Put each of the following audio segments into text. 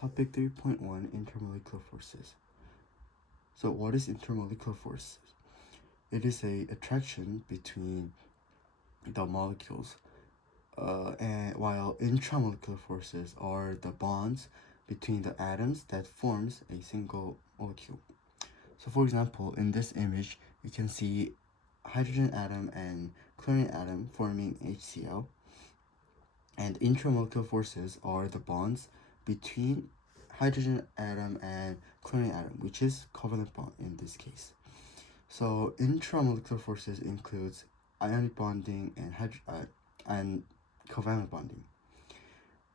Topic 3.1 Intermolecular Forces. So what is intermolecular forces? It is a attraction between the molecules, and while intramolecular forces are the bonds between the atoms that forms a single molecule. So for example, in this image, you can see hydrogen atom and chlorine atom forming HCl, and intramolecular forces are the bonds between hydrogen atom and chlorine atom, which is covalent bond in this case. So intramolecular forces includes ionic bonding and covalent bonding.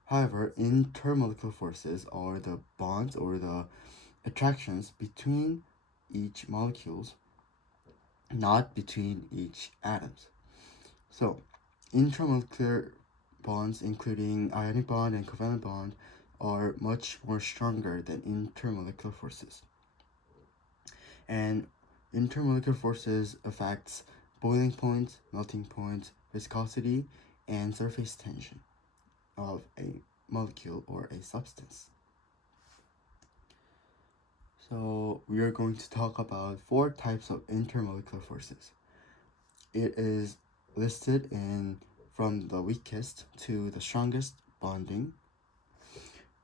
However, intermolecular forces are the bonds or the attractions between each molecules, not between each atoms. So intramolecular bonds, including ionic bond and covalent bond, are much more stronger than intermolecular forces. And intermolecular forces affects boiling point, melting point, viscosity, and surface tension of a molecule or a substance. So we are going to talk about 4 types of intermolecular forces. It is listed in from the weakest to the strongest bonding.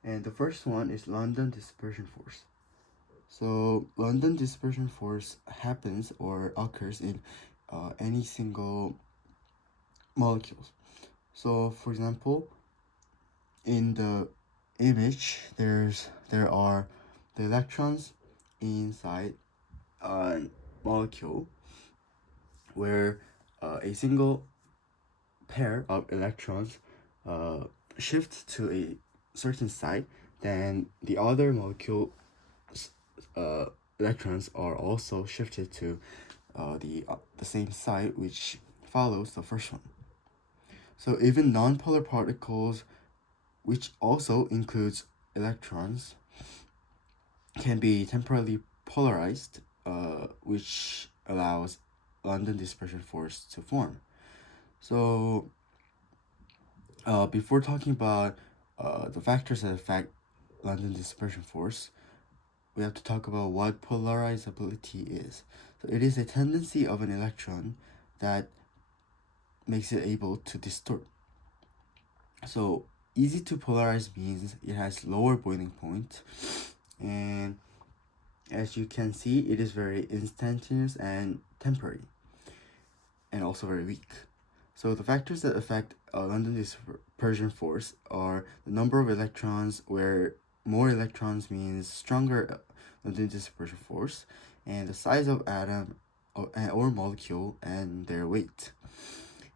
And the first one is London dispersion force. So London dispersion force happens or occurs in any single molecules. So for example, in the image, there are the electrons inside a molecule where a single pair of electrons shift to a certain site, then the other molecule electrons are also shifted to the same site, which follows the first one. So even nonpolar particles, which also includes electrons, can be temporarily polarized, which allows London dispersion force to form. So before talking about the factors that affect London dispersion force, we have to talk about what polarizability is. So it is a tendency of an electron that makes it able to distort. So easy to polarize means it has lower boiling point, and as you can see, it is very instantaneous and temporary, and also very weak. So the factors that affect London dispersion force are the number of electrons, where more electrons means stronger London dispersion force, and the size of atom or molecule and their weight.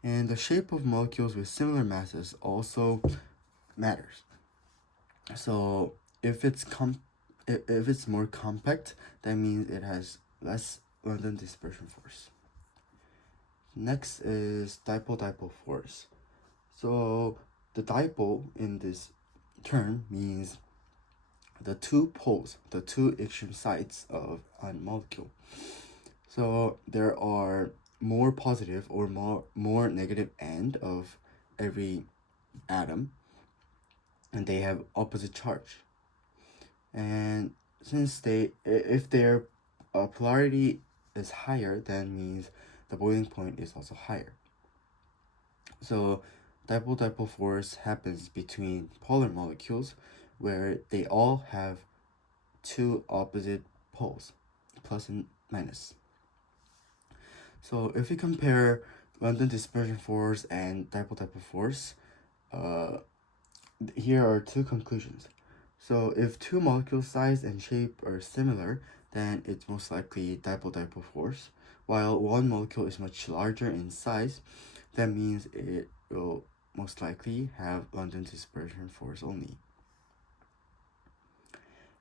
And the shape of molecules with similar masses also matters. So if it's more compact, that means it has less London dispersion force. Next is dipole-dipole force. So the dipole in this term means the two poles, the two extreme sides of a molecule. So there are more positive or more negative end of every atom, and they have opposite charge. And since if their polarity is higher, that means the boiling point is also higher. So dipole-dipole force happens between polar molecules where they all have two opposite poles, plus and minus. So if we compare London dispersion force and dipole-dipole force, here are two conclusions. So if two molecule size and shape are similar, then it's most likely dipole-dipole force. While one molecule is much larger in size, that means it will most likely have London dispersion force only.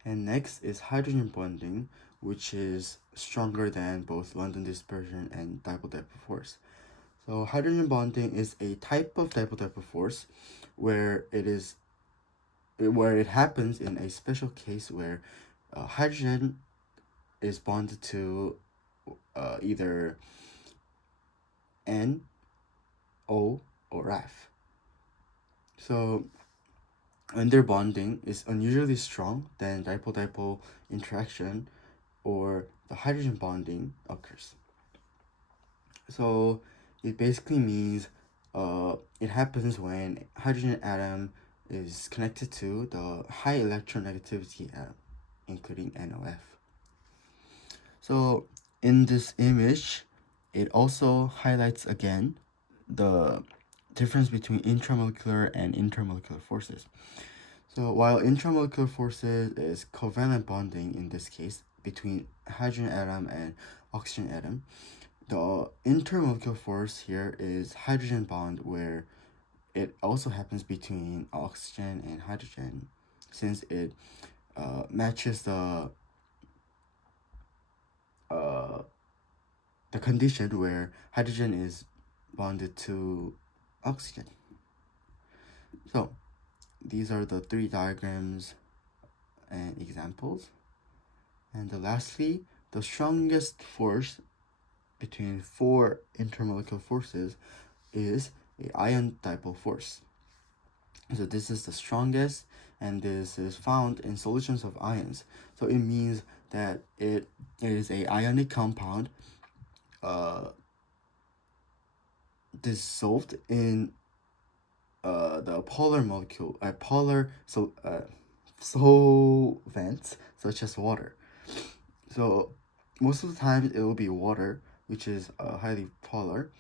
And next is hydrogen bonding, which is stronger than both London dispersion and dipole-dipole force. So hydrogen bonding is a type of dipole-dipole force where it happens in a special case where hydrogen is bonded to either N, O, or F. So when their bonding is unusually strong, then dipole-dipole interaction or the hydrogen bonding occurs. So it basically means it happens when hydrogen atom is connected to the high electronegativity atom, including NOF. So in this image, it also highlights again the difference between intramolecular and intermolecular forces. So while intramolecular forces is covalent bonding in this case between hydrogen atom and oxygen atom, the intermolecular force here is hydrogen bond, where it also happens between oxygen and hydrogen, since it matches uh, the condition where hydrogen is bonded to oxygen. So these are the three diagrams and examples. And lastly, the strongest force between four intermolecular forces is the ion dipole force. So this is the strongest, and this is found in solutions of ions. So it means that it is a ionic compound dissolved in the polar molecule, solvents such as water. So most of the time it will be water, which is highly polar,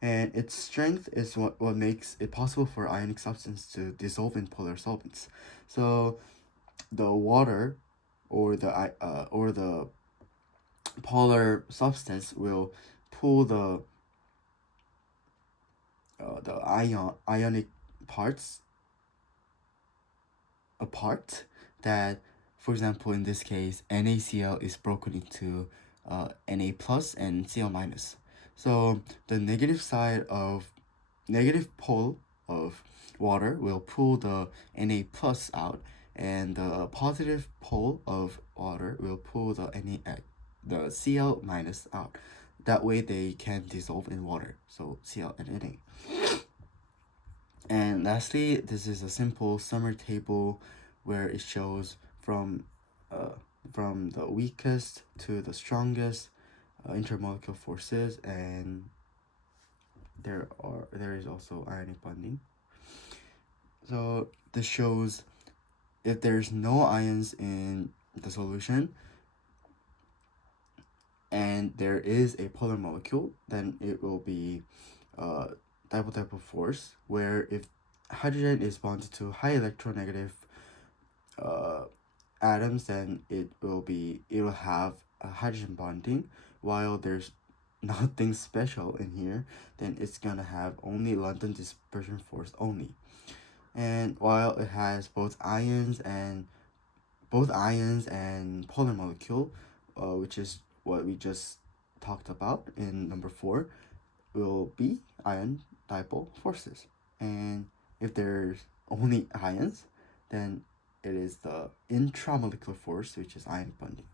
and its strength is what makes it possible for ionic substance to dissolve in polar solvents. So the water or the polar substance will pull the ionic parts apart. That, for example, in this case, NaCl is broken into Na plus and Cl minus. So the negative pole of water will pull the Na plus out, and the positive pole of water will pull the Cl minus out. That way they can dissolve in water. So Cl and Na. And lastly, this is a simple summary table where it shows from the weakest to the strongest intermolecular forces, and there is also ionic bonding. So this shows if there's no ions in the solution and there is a polar molecule, then it will be dipole-dipole force, where if hydrogen is bonded to high electronegative atoms, then it will have a hydrogen bonding, while there's nothing special in here, then it's gonna have only London dispersion force only. And while it has both ions and polar molecule, which is what we just talked about in number 4, will be ion dipole forces. And if there's only ions, then it is the intramolecular force, which is ion bonding.